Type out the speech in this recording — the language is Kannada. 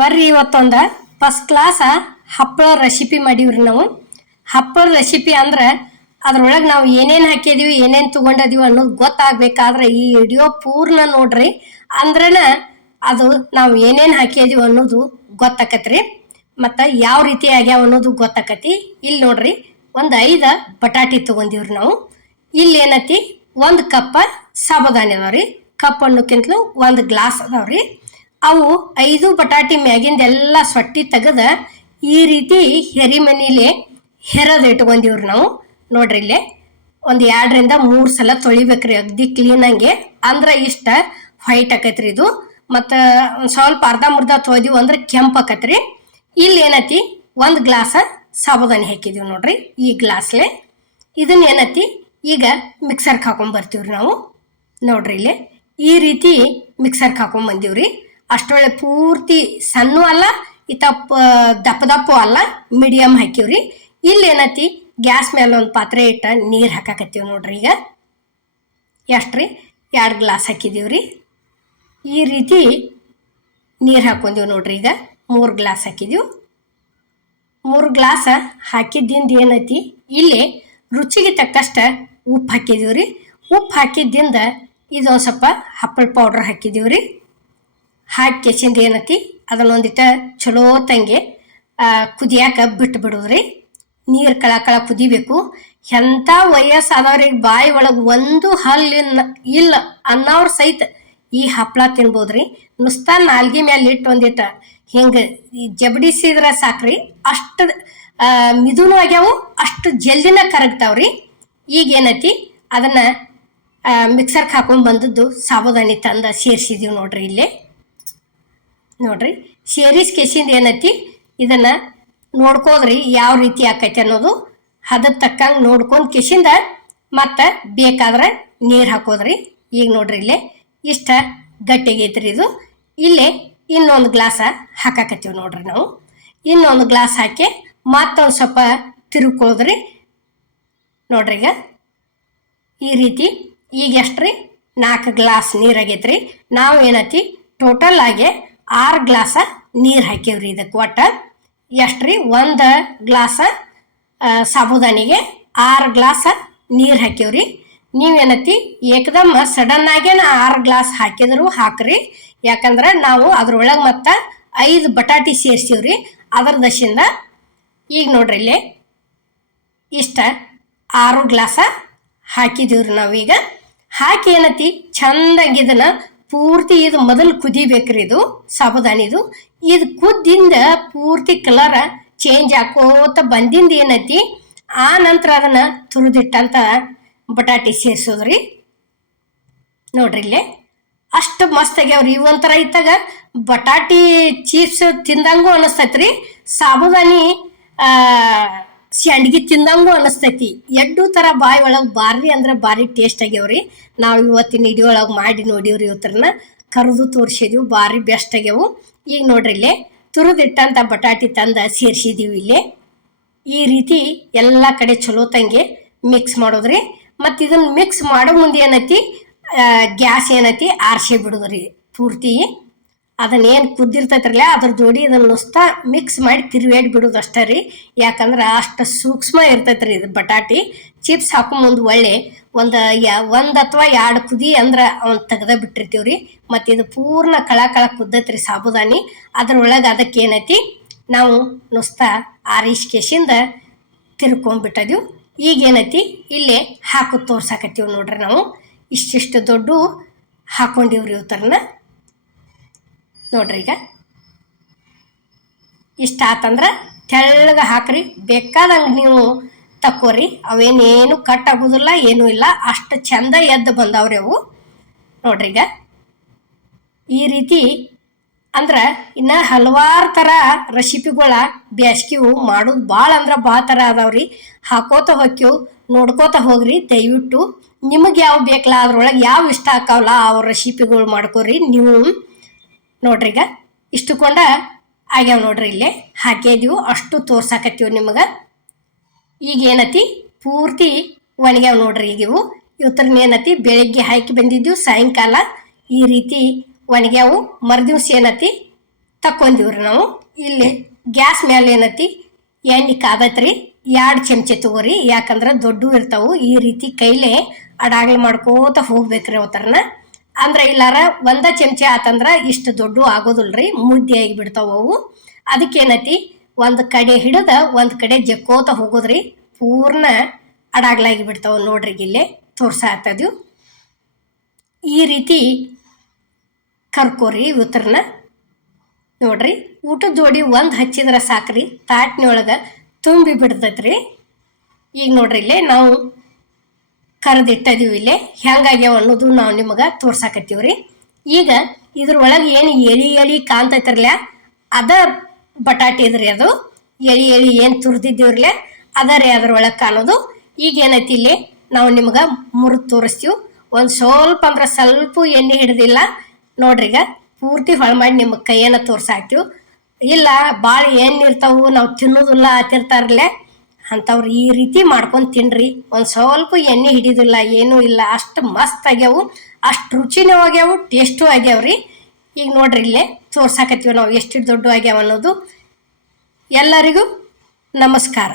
ಬರ್ರಿ ಇವತ್ತೊಂದು ಫಸ್ಟ್ ಕ್ಲಾಸ್ ಹಪ್ಪಳ ರೆಸಿಪಿ ಮಾಡೀವ್ರಿ ನಾವು. ಹಪ್ಪಳ ರೆಸಿಪಿ ಅಂದ್ರೆ ಅದ್ರೊಳಗೆ ನಾವು ಏನೇನು ಹಾಕಿದೀವಿ ಏನೇನು ತೊಗೊಂಡಿದೀವಿ ಅನ್ನೋದು ಗೊತ್ತಾಗಬೇಕಾದ್ರೆ ಈ ವಿಡಿಯೋ ಪೂರ್ಣ ನೋಡ್ರಿ. ಅಂದ್ರನ ಅದು ನಾವು ಏನೇನು ಹಾಕಿದೀವಿ ಅನ್ನೋದು ಗೊತ್ತಾಕತ್ರಿ, ಮತ್ತು ಯಾವ ರೀತಿ ಆಗ್ಯಾವ ಅನ್ನೋದು ಗೊತ್ತಾಕತಿ. ಇಲ್ಲಿ ನೋಡ್ರಿ, ಒಂದು 5 ಬಟಾಟಿ ತೊಗೊಂಡಿವ್ರಿ ನಾವು. ಇಲ್ಲಿ ಏನೈತಿ 1 ಕಪ್ ಸಾಬುದಾನಿ ಅದಾವ್ರಿ. ಕಪ್ ಅನ್ನೋಕ್ಕಿಂತಲೂ 1 ಗ್ಲಾಸ್ ಅದಾವ್ರಿ. ಅವು 5 ಬಟಾಟಿ ಮ್ಯಾಗಿಂದ ಎಲ್ಲ ಸೊಟ್ಟಿ ತೆಗೆದ ಈ ರೀತಿ ಹೆರಿಮನಿಲೆ ಹೆರದ ಇಟ್ಕೊಂಡಿವ್ರಿ ನಾವು. ನೋಡ್ರಿ ಇಲ್ಲೇ ಒಂದು 2 ರಿಂದ 3 ಸಲ ತೊಳಿಬೇಕ್ರಿ ಅಗ್ದಿ ಕ್ಲೀನಾಗೆ, ಅಂದ್ರೆ ಇಷ್ಟ ವೈಟ್ ಆಕೈತ್ರಿ ಇದು. ಮತ್ತು ಸ್ವಲ್ಪ ಅರ್ಧ ಮುರ್ಧ ತೊಯ್ದಿವು ಅಂದ್ರೆ ಕೆಂಪು ಆಕತ್ರಿ. ಇಲ್ಲಿ ಏನೈತಿ 1 ಗ್ಲಾಸ್ ಸಾಬುದಾನಿ ಹಾಕಿದೀವಿ ನೋಡ್ರಿ ಈ ಗ್ಲಾಸ್ಲೆ. ಇದನ್ನ ಏನೈತಿ ಈಗ ಮಿಕ್ಸರ್ಗೆ ಹಾಕೊಂಡ್ ಬರ್ತೀವ್ರಿ ನಾವು. ನೋಡ್ರಿ ಇಲ್ಲೇ ಈ ರೀತಿ ಮಿಕ್ಸರ್ಗೆ ಹಾಕೊಂಡ್ ಬಂದೀವ್ರಿ. ಅಷ್ಟೊಳ್ಳೆ ಪೂರ್ತಿ ಸಣ್ಣ ಅಲ್ಲ, ದಪ್ಪ ದಪ್ಪು ಅಲ್ಲ, ಮೀಡಿಯಮ್ ಹಾಕಿವ್ರಿ. ಇಲ್ಲಿ ಏನೈತಿ ಗ್ಯಾಸ್ ಮೇಲೆ ಒಂದು ಪಾತ್ರೆ ಇಟ್ಟ ನೀರು ಹಾಕಾಕತ್ತೀವಿ ನೋಡ್ರಿ. ಈಗ ಎಷ್ಟ್ರಿ 2 ಗ್ಲಾಸ್ ಹಾಕಿದೀವ್ರಿ. ಈ ರೀತಿ ನೀರು ಹಾಕೊಂಡೀವಿ ನೋಡ್ರಿ. ಈಗ 3 ಗ್ಲಾಸ್ ಹಾಕಿದೀವಿ. 3 ಗ್ಲಾಸ್ ಹಾಕಿದ್ದಿಂದ ಏನೈತಿ ಇಲ್ಲಿ ರುಚಿಗೆ ತಕ್ಕಷ್ಟ ಉಪ್ಪು ಹಾಕಿದೀವ್ರಿ. ಉಪ್ಪು ಹಾಕಿದ್ದಿಂದ ಇದೊಂದು ಸ್ವಲ್ಪ ಹಪ್ಪಳ ಪೌಡ್ರ್ ಹಾಕಿದೀವ್ರಿ. ಹಾಕಿ ಕೆಸಿಂದ ಏನೈತಿ ಅದನ್ನೊಂದಿಟ್ಟು ಚಲೋ ತಂಗೆ ಕುದಿಯಾಕ ಬಿಟ್ಟು ಬಿಡೋದ್ರಿ. ನೀರು ಕಳ ಕುದಿಬೇಕು. ಎಂಥ ವಯಸ್ಸಾದವ್ರಿಗೆ ಬಾಯಿ ಒಳಗೆ ಒಂದು ಹಲ್ಲಿನ ಇಲ್ಲ ಅನ್ನೋರು ಸಹಿತ ಈ ಹಪ್ಪಳ ತಿನ್ಬೋದ್ರಿ. ನುಸ್ತಾ ನಾಲ್ಗಿ ಮೇಲೆ ಇಟ್ಟು ಒಂದಿಟ್ಟು ಹಿಂಗೆ ಜಬಡಿಸಿದ್ರೆ ಸಾಕ್ರಿ, ಅಷ್ಟು ಮಿದುನು ಆಗ್ಯಾವು, ಅಷ್ಟು ಜಲ್ದಿನ ಕರಗ್ತಾವ್ರಿ. ಈಗ ಏನೈತಿ ಅದನ್ನ ಮಿಕ್ಸರ್ಗೆ ಹಾಕೊಂಡು ಬಂದದ್ದು ಸಾಬುದಾನಿ ತಂದ ಸೇರಿಸಿದೀವಿ ನೋಡ್ರಿ. ಇಲ್ಲೇ ನೋಡ್ರಿ ಸೇರಿಸ್ ಕೆಸಿಂದ ಏನೈತಿ ಇದನ್ನ ನೋಡ್ಕೋದ್ರಿ ಯಾವ ರೀತಿ ಆಕೈತಿ ಅನ್ನೋದು. ಹದದ ತಕ್ಕಂಗೆ ನೋಡ್ಕೊಂಡು ಕೆಸಿಂದ ಮತ್ತೆ ಬೇಕಾದ್ರೆ ನೀರು ಹಾಕೋದ್ರಿ. ಈಗ ನೋಡ್ರಿ ಇಲ್ಲೇ ಇಷ್ಟ ಗಟ್ಟಿಗೈತ್ರಿ ಇದು. ಇಲ್ಲೇ ಇನ್ನೊಂದು ಗ್ಲಾಸ ಹಾಕಾಕತ್ತೀವಿ ನೋಡ್ರಿ ನಾವು. ಇನ್ನೊಂದು ಗ್ಲಾಸ್ ಹಾಕಿ ಮತ್ತೊಂದು ಸ್ವಲ್ಪ ತಿರುಗ್ಕೋದ್ರಿ. ನೋಡ್ರಿ ಈಗ ಈ ರೀತಿ ಈಗ ಎಷ್ಟ್ರಿ 4 ಗ್ಲಾಸ್ ನೀರಾಗೈತ್ರಿ. ನಾವು ಏನೈತಿ ಟೋಟಲ್ ಆಗಿ 6 ಗ್ಲಾಸ ನೀರು ಹಾಕಿವ್ರಿ. ಇದಕ್ಕೆ ಒಟ್ಟ ಎಷ್ಟ್ರಿ 1 ಗ್ಲಾಸ ಸಾಬುದಾನಿಗೆ 6 ಗ್ಲಾಸ ನೀರು ಹಾಕಿವ್ರಿ. ನೀವೇನತಿ ಏಕದಮ್ ಸಡನ್ ಆಗೇನ 6 ಗ್ಲಾಸ್ ಹಾಕಿದ್ರು ಹಾಕ್ರಿ. ಯಾಕಂದ್ರೆ ನಾವು ಅದ್ರೊಳಗೆ ಮತ್ತೆ 5 ಬಟಾಟಿ ಸೇರಿಸಿವ್ರಿ ಅದರ ದಶಿಂದ. ಈಗ ನೋಡ್ರಿ ಇಲ್ಲಿ ಇಷ್ಟ 6 ಗ್ಲಾಸ ಹಾಕಿದೀವ್ರಿ ನಾವೀಗ. ಹಾಕಿ ಏನತಿ ಚಂದಾಗಿ ಇದನ್ನ ಪೂರ್ತಿ ಇದು ಮೊದಲು ಕುದಿಬೇಕ್ರಿ. ಇದು ಸಾಬುದಾನಿದು ಇದು ಕುದ್ದಿಂದ ಪೂರ್ತಿ ಕಲರ್ ಚೇಂಜ್ ಹಾಕೋತ ಬಂದಿಂದ ಏನೈತಿ ಆ ನಂತರ ಅದನ್ನ ತುರಿದಿಟ್ಟಂತ ಬಟಾಟಿ ಸೇರಿಸೋದ್ರಿ. ನೋಡ್ರಿ ಇಲ್ಲೇ ಅಷ್ಟು ಮಸ್ತ್ ಆಗ್ಯಾವ್ರಿ. ಒಂಥರ ಇತ್ತಾಗ ಬಟಾಟಿ ಚೀಪ್ಸ್ ತಿಂದಂಗೂ ಅನಿಸ್ತೈತ್ರಿ, ಸಾಬುದಾನಿ ಸ್ಯಾಂಡ್ಗಿ ತಿಂದಂಗೂ ಅನಿಸ್ತೈತಿ. 2 ಥರ ಬಾಯಿ ಒಳಗೆ ಭಾರಿ ಅಂದ್ರೆ ಭಾರಿ ಟೇಸ್ಟ್ ಆಗ್ಯಾವ್ರಿ. ನಾವು ಇವತ್ತಿನ ವಿಡಿಯೋ ಒಳಗೆ ಮಾಡಿ ನೋಡಿವ್ರಿ. ಇವತ್ತರನ್ನ ಕರೆದು ತೋರಿಸಿದೀವಿ, ಭಾರಿ ಬೆಸ್ಟ್ ಆಗ್ಯಾವು. ಈಗ ನೋಡ್ರಿ ಇಲ್ಲೇ ತುರಿದಿಟ್ಟಂತ ಬಟಾಟಿ ತಂದ ಸೇರಿಸಿದೀವಿ ಇಲ್ಲೇ. ಈ ರೀತಿ ಎಲ್ಲ ಕಡೆ ಚಲೋ ತಂಗೆ ಮಿಕ್ಸ್ ಮಾಡೋದ್ರಿ. ಮತ್ತು ಇದನ್ನ ಮಿಕ್ಸ್ ಮಾಡೋ ಮುಂದೆ ಏನೈತಿ ಗ್ಯಾಸ್ ಏನೈತಿ ಆರಿಸಿ ಬಿಡೋದ್ರಿ ಪೂರ್ತಿ. ಅದನ್ನೇನು ಕುದ್ದಿರ್ತೈತ್ರಲ್ಲ ಅದ್ರ ಜೋಡಿ ಇದನ್ನ ನುಸ್ತಾ ಮಿಕ್ಸ್ ಮಾಡಿ ತಿರುವೇಡಿ ಬಿಡೋದು ಅಷ್ಟೇ ರೀ. ಯಾಕಂದ್ರೆ ಅಷ್ಟು ಸೂಕ್ಷ್ಮ ಇರ್ತೈತ್ರಿ ಇದು ಬಟಾಟಿ. ಚಿಪ್ಸ್ ಹಾಕೋ ಮುಂದೆ ಒಳ್ಳೆ ಒಂದು ಅಥವಾ 2 ಕುದಿ ಅಂದ್ರೆ ಅವ್ನು ತೆಗ್ದ ಬಿಟ್ಟಿರ್ತೀವ್ರಿ. ಮತ್ತು ಇದು ಪೂರ್ಣ ಕಳ ಕುದ್ದೈತ್ರಿ ಸಾಬುದಾನಿ. ಅದ್ರೊಳಗೆ ಅದಕ್ಕೆ ಏನೈತಿ ನಾವು ನುಸ್ತಾ ಆರಿಸ್ಕೇಸಿಂದ ತಿರ್ಕೊಂಡ್ಬಿಟ್ಟದೀವಿ. ಈಗ ಏನೈತಿ ಇಲ್ಲೇ ಹಾಕೋದು ತೋರ್ಸಾಕತ್ತೀವಿ ನೋಡ್ರಿ. ನಾವು ಇಷ್ಟಿಷ್ಟು ದೊಡ್ಡ ಹಾಕೊಂಡಿವ್ರಿ ಇವತ್ತರನ್ನ. ನೋಡ್ರಿ ಈಗ ಇಷ್ಟ ಆತಂದ್ರೆ ತೆಳ್ಳಗೆ ಹಾಕ್ರಿ, ಬೇಕಾದಂಗೆ ನೀವು ತಕ್ಕೋರಿ. ಅವೇನೇನು ಕಟ್ ಆಗೋದಿಲ್ಲ, ಏನೂ ಇಲ್ಲ, ಅಷ್ಟು ಚಂದ ಎದ್ದು ಬಂದವ್ರಿ ಅವು. ನೋಡ್ರಿ ಈಗ ಈ ರೀತಿ ಅಂದ್ರೆ ಇನ್ನು ಹಲವಾರು ಥರ ರೆಸಿಪಿಗಳ ಬ್ಯಾಸ್ಗಿವು ಮಾಡೋದು ಭಾಳ ಅಂದ್ರೆ ಭಾಳ ಥರ ಅದಾವ್ರಿ. ಹಾಕೋತ ಹೋಗ್ಯವು ನೋಡ್ಕೋತ ಹೋಗ್ರಿ ದಯವಿಟ್ಟು. ನಿಮಗೆ ಯಾವ ಬೇಕಲ್ಲ ಅದ್ರೊಳಗೆ ಯಾವ ಇಷ್ಟ ಆಕಾವಲ್ಲ ಅವ್ರ ರೆಸಿಪಿಗಳು ಮಾಡ್ಕೋರಿ ನೀವು. ನೋಡ್ರಿ ಈಗ ಇಷ್ಟುಕೊಂಡ ಆಗ್ಯಾವ ನೋಡ್ರಿ. ಇಲ್ಲೇ ಹಾಕಿದೀವು ಅಷ್ಟು ತೋರ್ಸಾಕತ್ತೀವಿ ನಿಮಗೆ. ಈಗ ಏನತಿ ಪೂರ್ತಿ ಒಣಗ್ಯಾವ ನೋಡ್ರಿ. ಈಗ ಇವು ಇವತ್ತರನ್ನ ಏನತಿ ಬೆಳಗ್ಗೆ ಹಾಕಿ ಬಂದಿದ್ದೀವಿ, ಸಾಯಂಕಾಲ ಈ ರೀತಿ ಒಣಗ್ಯಾವು. ಮರುದಿವ್ಸ ಏನತಿ ತಕ್ಕೊಂದಿವ್ರಿ ನಾವು. ಇಲ್ಲಿ ಗ್ಯಾಸ್ ಮೇಲೆ ಏನೈತಿ ಎಣ್ಣೆ ಕಾದತ್ರಿ, 2 ಚಮಚೆ ತಗೋರಿ. ಯಾಕಂದ್ರೆ ದೊಡ್ಡ ಇರ್ತಾವು, ಈ ರೀತಿ ಕೈಲೇ ಅಡಾಗ್ಲಿ ಮಾಡ್ಕೋತ ಹೋಗ್ಬೇಕ್ರಿ ಅವತರನ. ಅಂದ್ರೆ ಇಲ್ಲಾರ 1 ಚಮಚೆ ಆತಂದ್ರ ಇಷ್ಟು ದೊಡ್ಡ ಆಗೋದಿಲ್ರಿ, ಮುದ್ದೆ ಆಗಿ ಬಿಡ್ತಾವ ಅವು. ಅದಕ್ಕೇನೈತಿ ಒಂದು ಕಡೆ ಹಿಡಿದ ಒಂದು ಕಡೆ ಜಕ್ಕೋತ ಹೋಗೋದ್ರಿ, ಪೂರ್ಣ ಅಡಾಗ್ಲಾಗಿ ಬಿಡ್ತಾವ. ನೋಡ್ರಿ ಇಲ್ಲೇ ತೋರ್ಸಾತದ್ವು. ಈ ರೀತಿ ಕರ್ಕೋರಿ ಇವತ್ತರನ. ನೋಡ್ರಿ ಊಟದ ಜೋಡಿ ಒಂದು ಹಚ್ಚಿದ್ರೆ ಸಾಕ್ರಿ, ತಾಟ್ನೊಳಗೆ ತುಂಬಿ ಬಿಡ್ತೈತ್ರಿ. ಈಗ ನೋಡ್ರಿ ಇಲ್ಲೇ ನಾವು ಕರೆದಿಟ್ಟದೀವಿ. ಇಲ್ಲೇ ಹೆಂಗಾಗ್ಯಾವ ಅನ್ನೋದು ನಾವು ನಿಮಗೆ ತೋರ್ಸಾಕತ್ತೀವ್ರಿ. ಈಗ ಇದ್ರೊಳಗೆ ಏನು ಎಳಿ ಎಳಿ ಕಾಣ್ತೈತ್ರಲ್ಲ, ಅದ ಬಟಾಟೆ ಇದ್ರಿ. ಅದು ಎಳಿ ಎಳಿ ಏನು ತುರ್ದಿದ್ದೀವ್ರಲ್ಲ ಅದ ರೀ ಅದ್ರೊಳಗೆ ಕಾಣೋದು. ಈಗ ಏನೈತಿ ಇಲ್ಲಿ ನಾವು ನಿಮ್ಗೆ ಮುರಿದು ತೋರಿಸ್ತೀವಿ. ಒಂದು ಸ್ವಲ್ಪ ಅಂದ್ರೆ ಸ್ವಲ್ಪ ಎಣ್ಣೆ ಹಿಡ್ದಿಲ್ಲ ನೋಡ್ರಿ. ಈಗ ಪೂರ್ತಿ ಹೊಳ ಮಾಡಿ ನಿಮಗೆ ಕೈಯನ್ನ ತೋರ್ಸಾಕ್ತೀವಿ. ಇಲ್ಲ ಭಾಳ ಎಣ್ಣೆ ಇರ್ತಾವು, ನಾವು ತಿನ್ನೋದಿಲ್ಲ ಆತಿರ್ತಾರಲ್ಲೇ ಅಂಥವ್ರು ಈ ರೀತಿ ಮಾಡ್ಕೊಂಡು ತಿನ್ರಿ. ಒಂದು ಸ್ವಲ್ಪ ಎಣ್ಣೆ ಹಿಡಿದಿಲ್ಲ, ಏನೂ ಇಲ್ಲ, ಅಷ್ಟು ಮಸ್ತ್ ಆಗ್ಯಾವು, ಅಷ್ಟು ರುಚಿನೂ ಆಗ್ಯಾವು, ಟೇಸ್ಟು ಆಗ್ಯಾವ್ರಿ. ಈಗ ನೋಡ್ರಿ ಇಲ್ಲೇ ತೋರ್ಸಾಕತ್ತೀವಿ ನಾವು ಎಷ್ಟು ದೊಡ್ಡ ಆಗ್ಯಾವ ಅನ್ನೋದು. ಎಲ್ಲರಿಗೂ ನಮಸ್ಕಾರ.